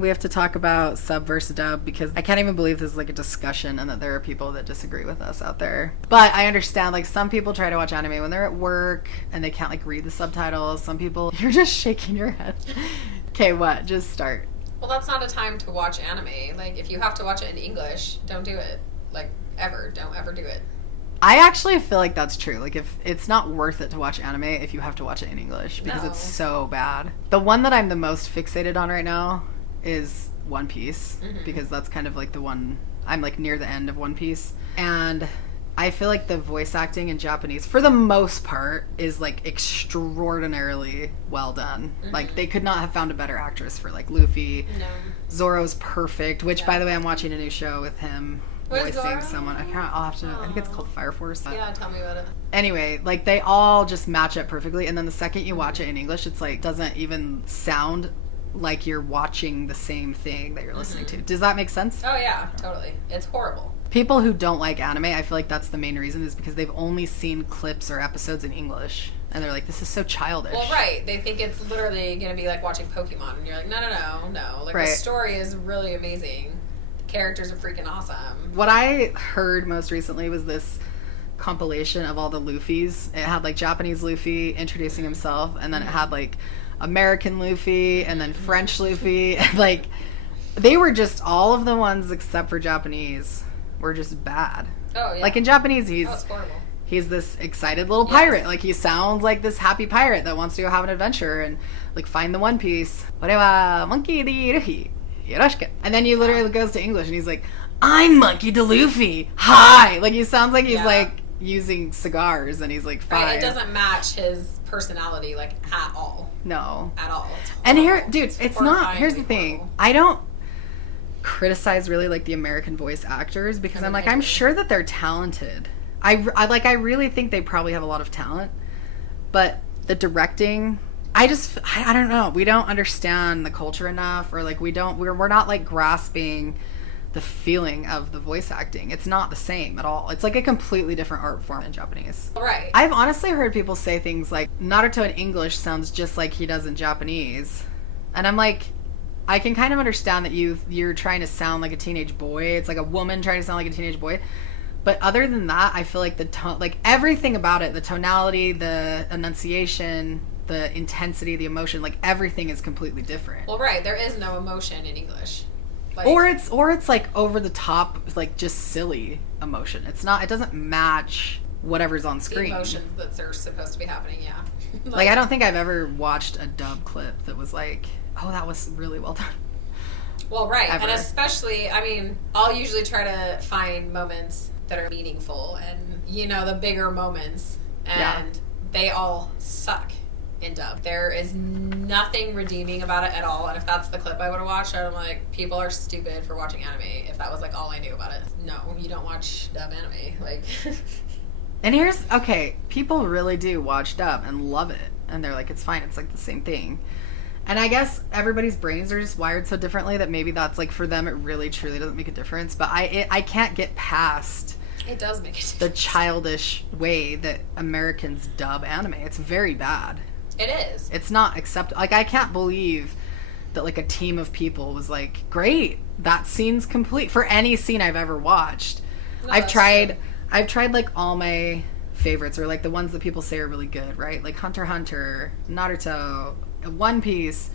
we have to talk about sub versus dub because I can't even believe this is like a discussion and that there are people that disagree with us out there. But I understand, like, some people try to watch anime when they're at work and they can't like read the subtitles. Some people, you're just shaking your head. Okay, what? Just start. Well, that's not a time to watch anime. Like, if you have to watch it in English, don't do it. Like, ever. Don't ever do it. I actually feel like that's true. Like, if it's not worth it to watch anime if you have to watch it in English because it's so bad. The one that I'm the most fixated on right now is One Piece because that's kind of like the one I'm like near the end of One Piece. And I feel like the voice acting in Japanese, for the most part, is like extraordinarily well done. Like, they could not have found a better actress for like Luffy. No. Zoro's perfect, which by the way, I'm watching a new show with him. Where's Voicing Zoro? someone. I'll have to, I think it's called Fire Force. Yeah, tell me about it. Anyway, like, they all just match up perfectly, and then the second you watch it in English, it's like doesn't even sound like you're watching the same thing that you're listening to. Does that make sense? Oh, yeah, totally. It's horrible. People who don't like anime, I feel like that's the main reason, is because they've only seen clips or episodes in English, and they're like, this is so childish. Well, right. They think it's literally going to be like watching Pokemon, and you're like, no. Like, Right. The story is really amazing. The characters are freaking awesome. What I heard most recently was this compilation of all the Luffys. It had like Japanese Luffy introducing himself, and then it had like American Luffy, and then French Luffy. Like, they were just, all of the ones except for Japanese were just bad. Oh, yeah. Like, in Japanese, it's horrible. he's this excited little pirate. Like, he sounds like this happy pirate that wants to go have an adventure and like find the One Piece. Ore wa monkey de Luffy. Yoroshiku. And then he literally goes to English and he's like, I'm Monkey D. Luffy. Hi. Like, he sounds like he's like using cigars and he's like 5. Right, it doesn't match his personality like at all. No. At all. And here, dude, it's not, here's the thing. Horrible. I don't criticize really like the American voice actors because I'm like, I'm sure that they're talented. I really think they probably have a lot of talent, but the directing, I don't know. We don't understand the culture enough, or like we're not like grasping the feeling of the voice acting. It's not the same at all. It's like a completely different art form in Japanese. Right. I've honestly heard people say things like Naruto in English sounds just like he does in Japanese. And I'm like, I can kind of understand that you're trying to sound like a teenage boy. It's like a woman trying to sound like a teenage boy. But other than that, I feel like the tone, like everything about it, the tonality, the enunciation, the intensity, the emotion, like everything is completely different. Well, right. There is no emotion in English. Like, Or it's like over the top, like just silly emotion. It doesn't match whatever's on the screen. emotions that are supposed to be happening, yeah. Like, I don't think I've ever watched a dub clip that was like, oh, that was really well done. Well, right. Ever. And especially, I mean, I'll usually try to find moments that are meaningful and, the bigger moments. And they all suck in dub. There is nothing redeeming about it at all. And if that's the clip I would have watched, I'm like, people are stupid for watching anime. If that was like all I knew about it. No, you don't watch dub anime. Like... And people really do watch dub and love it. And they're like, it's fine. It's like the same thing. And I guess everybody's brains are just wired so differently that maybe that's like, for them, it really truly doesn't make a difference. But I can't get past it does make a difference. The childish way that Americans dub anime. It's very bad. It is. It's not acceptable. Like, I can't believe that like a team of people was like, great, that scene's complete for any scene I've ever watched. No, I've tried like all my favorites, or like the ones that people say are really good, right? Like Hunter x Hunter, Naruto, One Piece,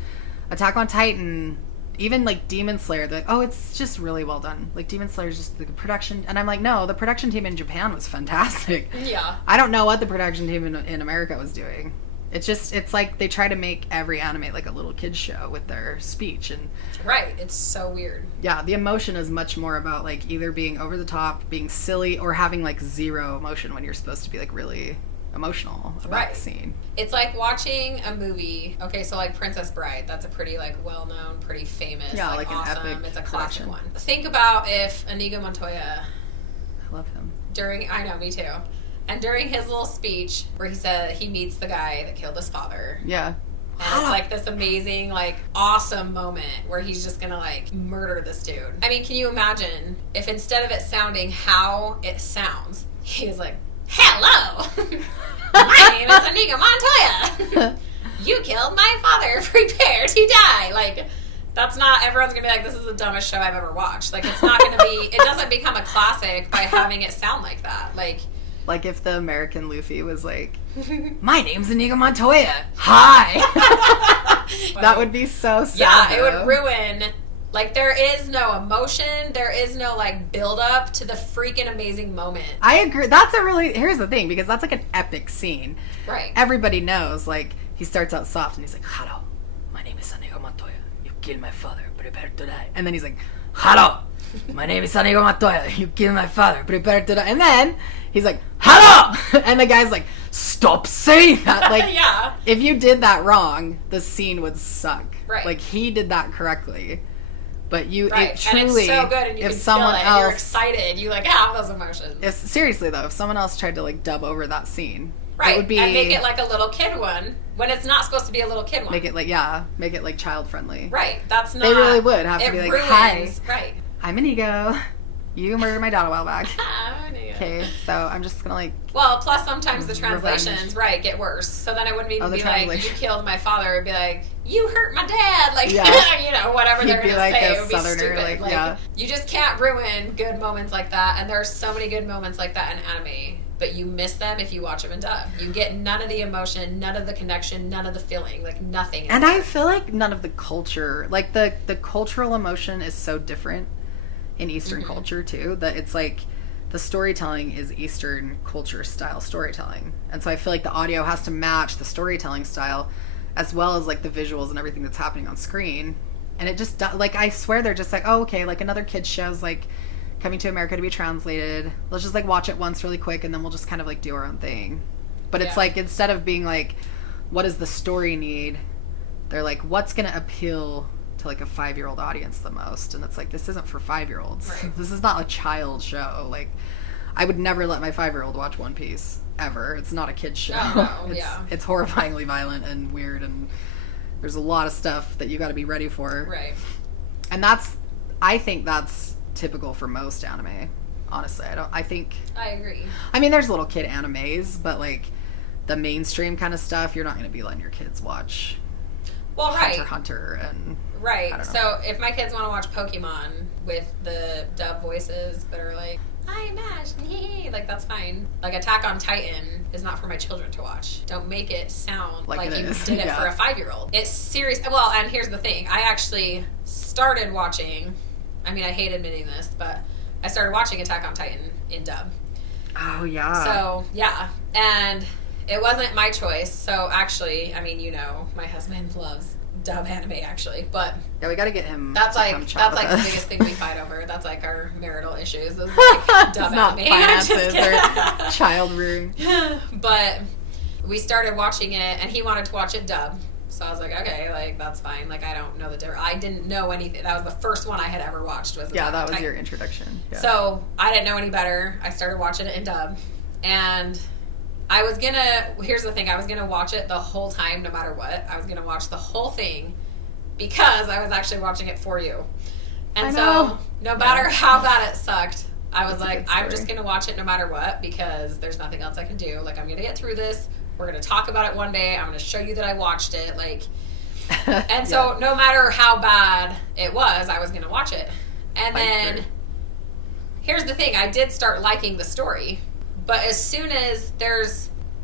Attack on Titan, even like Demon Slayer. They're like, oh, it's just really well done. Like, Demon Slayer is just the production. And I'm like, no, the production team in Japan was fantastic. Yeah. I don't know what the production team in America was doing. It's like they try to make every anime like a little kid's show with their speech. And right. It's so weird. yeah, the emotion is much more about like either being over the top, being silly, or having like zero emotion when you're supposed to be like really emotional about the scene. It's like watching a movie. Okay, so like Princess Bride, that's a pretty like well-known, pretty famous, like an awesome. epic It's a classic production. one. Think about if Inigo Montoya I love him. I know, me too. And during his little speech where he said he meets the guy that killed his father. Yeah. And it's like this amazing, like, awesome moment where he's just gonna, like, murder this dude. I mean, can you imagine if instead of it sounding how it sounds, he was like, hello! My name is Inigo Montoya! You killed my father. Prepare to die! Like, That's not, everyone's going to be like, this is the dumbest show I've ever watched. Like, it's not going to be, it doesn't become a classic by having it sound like that. Like if the American Luffy was like, my name's Inigo Montoya. Hi. That would be so sad. Yeah, it would ruin. Like, there is no emotion. There is no, like, build-up to the freaking amazing moment. I agree. Here's the thing, because that's, like, an epic scene. Right. Everybody knows, like, he starts out soft, and he's like, hello, my name is Inigo Montoya. You killed my father, prepare to die. And then he's like, hello, my name is Inigo Montoya. You killed my father, prepare to die. And then he's like, hello! And the guy's like, stop saying that. Like, yeah. If you did that wrong, the scene would suck. Right. Like, he did that correctly. But right. it truly, and it's so good, and you if can someone feel it, else, and you're excited, you like have those emotions. Seriously though, if someone else tried to like dub over that scene, right, it would be, and make it like a little kid one when it's not supposed to be a little kid one. Make it like child friendly. Right, that's not. They really would have to be like, ruins, hi, right. I'm Inigo. You murdered my dad a while back. Okay, so I'm just gonna like. Well, plus sometimes the translations, revenge. Get worse. So then I wouldn't even be like, "You killed my father." It'd be like, "You hurt my dad." Like, whatever they're gonna say, it would be stupid. Like, you just can't ruin good moments like that. And there are so many good moments like that in anime, but you miss them if you watch them in dub. You get none of the emotion, none of the connection, none of the feeling, like nothing. And I feel like none of the culture, like the cultural emotion, is so different in Eastern culture too, that it's like the storytelling is Eastern culture style storytelling, and so I feel like the audio has to match the storytelling style as well as like the visuals and everything that's happening on screen. And it just like, I swear they're just like, oh, okay, like another kid's show's like coming to America to be translated, let's just like watch it once really quick and then we'll just kind of like do our own thing. But it's like, instead of being like, what does the story need, they're like, what's gonna appeal to like a 5-year-old audience the most? And it's like, this isn't for 5-year-olds. Right. This is not a child show. Like, I would never let my 5-year-old watch One Piece ever. It's not a kid's show. Oh, no. It's horrifyingly violent and weird, and there's a lot of stuff that you got to be ready for. Right. And I think that's typical for most anime. Honestly, I agree. I mean, there's little kid animes, but like the mainstream kind of stuff, you're not going to be letting your kids watch. Well, right. Hunter and right. So if my kids want to watch Pokemon with the dub voices that are like, I imagine, like, that's fine. Like, Attack on Titan is not for my children to watch. Don't make it sound like you did it for a 5-year-old. It's serious. Well, and here's the thing. I actually started watching, I mean, I hate admitting this, but I started watching Attack on Titan in dub. Oh, yeah. So, yeah. And it wasn't my choice. So, actually, I mean, my husband loves dub anime, actually, but yeah, we got to get him. That's like the biggest thing we fight over. That's like our marital issues. Is like dub not anime. Finances or child rearing. But we started watching it, and he wanted to watch it dub. So I was like, okay, like that's fine. Like I don't know the difference. I didn't know anything. That was the first one I had ever watched. That was your introduction. Yeah. So I didn't know any better. I started watching it in dub, and here's the thing, I was gonna watch it the whole time no matter what. I was gonna watch the whole thing because I was actually watching it for you. And so no matter how bad it sucked, I was like, I'm just gonna watch it no matter what because there's nothing else I can do. Like I'm gonna get through this. We're gonna talk about it one day. I'm gonna show you that I watched it. Like, and so no matter how bad it was, I was gonna watch it. And then here's the thing, I did start liking the story. But as soon as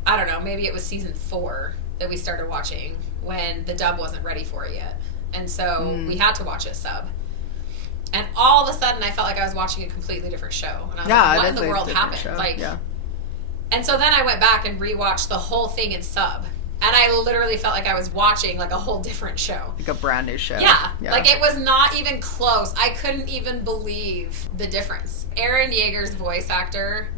I don't know, maybe it was season 4 that we started watching when the dub wasn't ready for it yet. And so we had to watch it sub. And all of a sudden I felt like I was watching a completely different show. And I was like, what in the world happened? Show. Like, and so then I went back and rewatched the whole thing in sub. And I literally felt like I was watching like a whole different show. Like a brand new show. Yeah. Like it was not even close. I couldn't even believe the difference. Eren Yeager's voice actor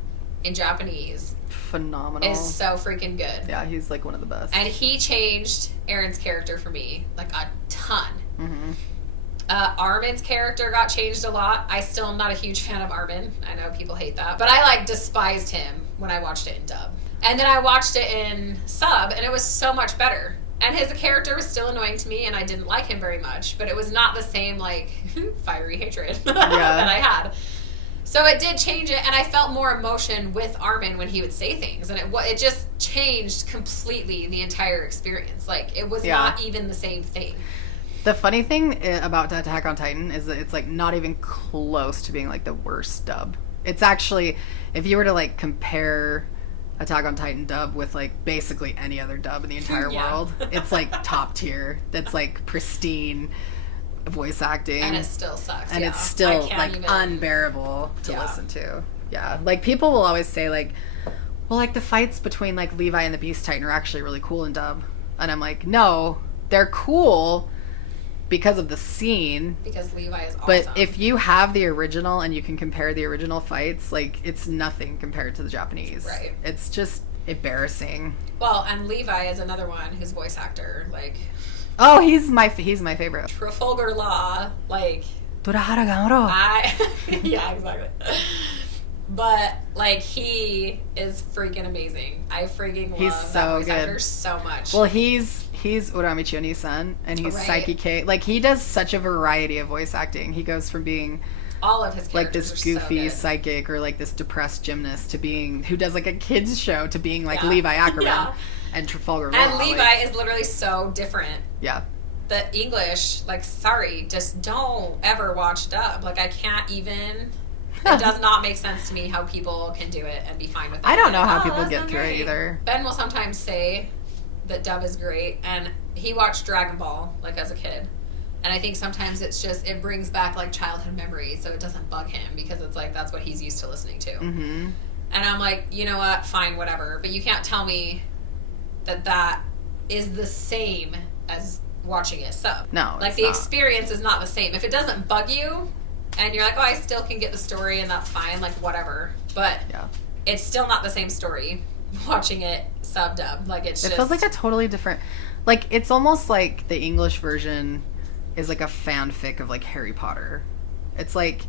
in Japanese phenomenal, is so freaking good. Yeah, he's like one of the best. And he changed Eren's character for me like a ton. Armin's character got changed a lot. I still am not a huge fan of Armin. I know people hate that, but I like despised him when I watched it in dub. And then I watched it in sub and it was so much better. And his character was still annoying to me and I didn't like him very much, but it was not the same like fiery hatred that I had. So it did change it, and I felt more emotion with Armin when he would say things, and it just changed completely the entire experience. Like, it was not even the same thing. The funny thing about Attack on Titan is that it's like not even close to being like the worst dub. It's actually, if you were to like compare Attack on Titan dub with like basically any other dub in the entire world, it's like top tier. That's like pristine voice acting, and it still sucks. And it's still like unbearable to listen to. Yeah, like people will always say like, well, like the fights between like Levi and the Beast Titan are actually really cool in dub, and I'm like, no, they're cool because of the scene. Because Levi is awesome. But if you have the original and you can compare the original fights, like it's nothing compared to the Japanese. Right. It's just embarrassing. Well, and Levi is another one who's voice actor, like. Oh, he's my favorite. Trafalgar Law, like. Yeah, exactly. But like he is freaking amazing. I freaking love that voice actor so much. Well, he's Uramichi Onisan, and he's Saiki K. Like he does such a variety of voice acting. He goes from being all of his characters like this goofy psychic or like this depressed gymnast to being who does like a kids show to being like Levi Ackerman and Trafalgar Law. And Levi is literally so different. Yeah. The English, like, sorry, just don't ever watch dub. Like, I can't even. It does not make sense to me how people can do it and be fine with it. I don't know how people get through it either. Ben will sometimes say that dub is great, and he watched Dragon Ball, like, as a kid. And I think sometimes it's just, it brings back, like, childhood memories, so it doesn't bug him, because it's, like, that's what he's used to listening to. Mm-hmm. And I'm like, you know what, fine, whatever. But you can't tell me that is the same as watching it sub. No, like, the experience is not the same. If it doesn't bug you, and you're like, oh, I still can get the story, and that's fine, like, whatever. But it's still not the same story watching it sub-dub. Like, it feels like a totally different... Like, it's almost like the English version is like a fanfic of, like, Harry Potter. It's like,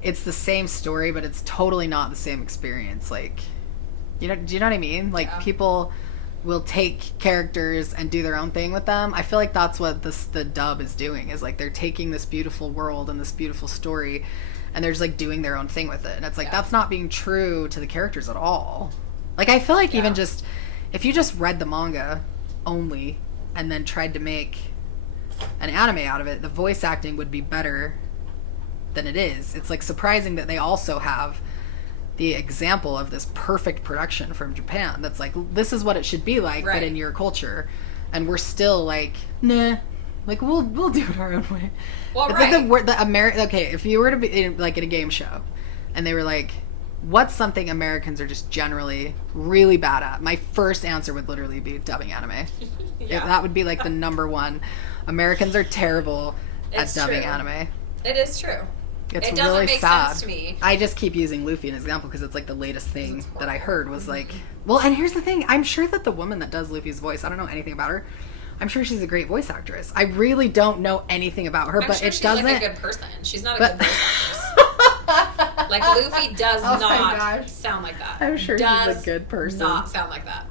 it's the same story, but it's totally not the same experience. Like, you know, do you know what I mean? Like, people will take characters and do their own thing with them. I feel like that's what the dub is doing, is like they're taking this beautiful world and this beautiful story and they're just like doing their own thing with it. And it's like that's not being true to the characters at all. Like I feel like even just if you just read the manga only and then tried to make an anime out of it, the voice acting would be better than it is. It's like surprising that they also have the example of this perfect production from Japan that's like, this is what it should be like, but in your culture. And we're still like, nah, like we'll do it our own way. Well, it's like okay, if you were to be like in a game show and they were like, what's something Americans are just generally really bad at? My first answer would literally be dubbing anime. That would be like the number one. Americans are terrible at dubbing anime. It is true. It doesn't really make sense to me. I just keep using Luffy as an example because it's like the latest thing that I heard was like, well, and here's the thing. I'm sure that the woman that does Luffy's voice, I don't know anything about her. I'm sure she's a great voice actress. I really don't know anything about her, but sure it doesn't. She's like a good person. She's not a good voice actress. Like Luffy does not sound like that. I'm sure she's a good person. Does not sound like that.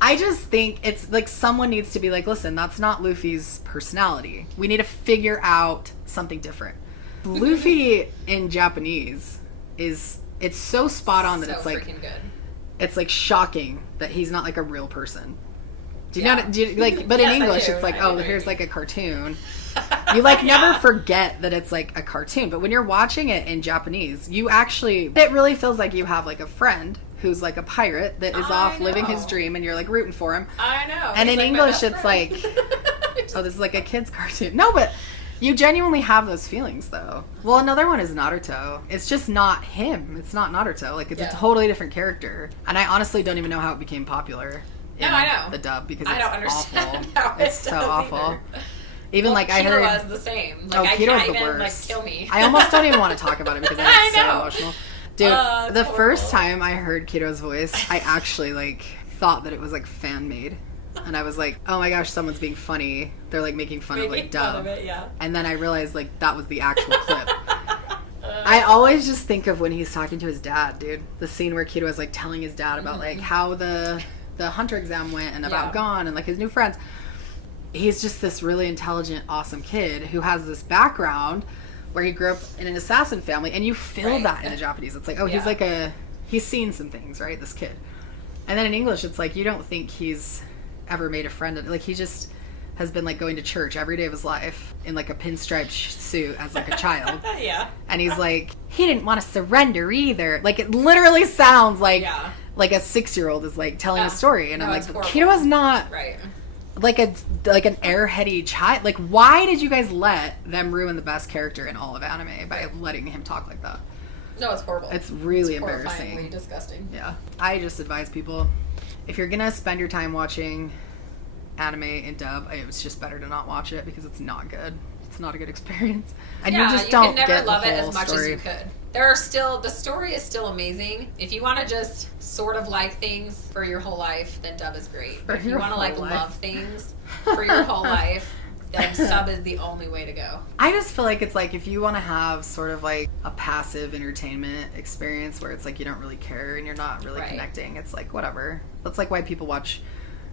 I just think it's like someone needs to be like, listen, that's not Luffy's personality. We need to figure out something different. Luffy in Japanese it's so spot on that it's like freaking good. It's like shocking that he's not like a real person. Do you know? But in English it's like, here's like a cartoon. You like never forget that it's like a cartoon, but when you're watching it in Japanese, it really feels like you have like a friend who's like a pirate that is off living his dream, and you're like rooting for him. I know. And in English it's like, oh, this is like a kid's cartoon. No, but you genuinely have those feelings, though. Well, another one is Naruto. It's just not him. It's not Naruto. Like, it's a totally different character. And I honestly don't even know how it became popular in the dub, because it's awful. It's so awful. Even like I heard Killua is the same. Like, I can't even like kill me. I almost don't even want to talk about it because it's so emotional. Dude, the first time I heard Kiro's voice, I actually like thought that it was like fan made. And I was like, oh my gosh, someone's being funny. They're like making fun of like dub. And then I realized like that was the actual clip. I always just think of when he's talking to his dad, dude. The scene where Kiro is like telling his dad about like how the hunter exam went and about Gon and like his new friends. He's just this really intelligent, awesome kid who has this background where he grew up in an assassin family, and you feel that in the Japanese. It's like, oh, he's like he's seen some things, right? This kid. And then in English, it's like you don't think he's ever made a friend. Like he just has been like going to church every day of his life in like a pinstripe suit as like a child. Yeah. And he's like, he didn't want to surrender either. Like it literally sounds like like a 6-year-old is like telling a story, and I'm like, Kiddo is not like an airheady child. Like, why did you guys let them ruin the best character in all of anime by letting him talk like that? No, it's horrible. It's really embarrassing. Horrifyingly disgusting. Yeah. I just advise people, if you're gonna spend your time watching anime in dub, it's just better to not watch it because it's not good. It's not a good experience. And you just don't get the whole story. You can never love it as much as you could. The story is still amazing. If you want to just sort of like things for your whole life, then dub is great. But if you want to like love things for your whole life, then sub is the only way to go. I just feel like it's like if you want to have sort of like a passive entertainment experience where it's like you don't really care and you're not really connecting, it's like whatever. That's like why people watch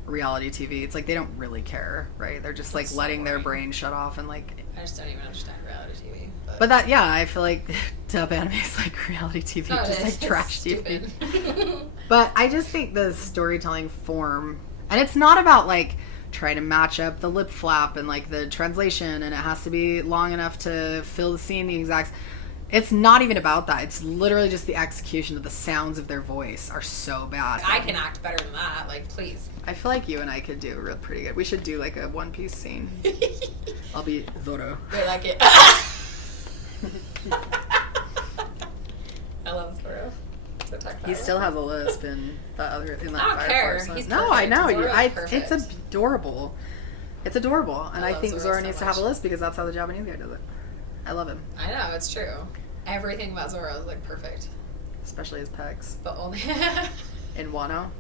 reality TV. It's like they don't really care, right? They're just like letting their brain shut off and like... I just don't even understand reality TV. But that, yeah, I feel like dub anime is like reality TV, just like trash TV. But I just think the storytelling form, and it's not about like trying to match up the lip flap and like the translation, and it has to be long enough to fill the scene the exact... It's not even about that. It's literally just the execution of the sounds of their voice are so bad. I can act better than that. Like, please. I feel like you and I could do real pretty good. We should do like a One Piece scene. I'll be Zoro. I like it. I love Zoro. He still has a lisp in that other in that I don't care. He's no, perfect. I know. It's adorable. It's adorable, and I think Zoro needs to have a lisp because that's how the Japanese guy does it. I love him. I know, it's true. Everything about Zoro is like perfect. Especially his pecs. But only in Wano.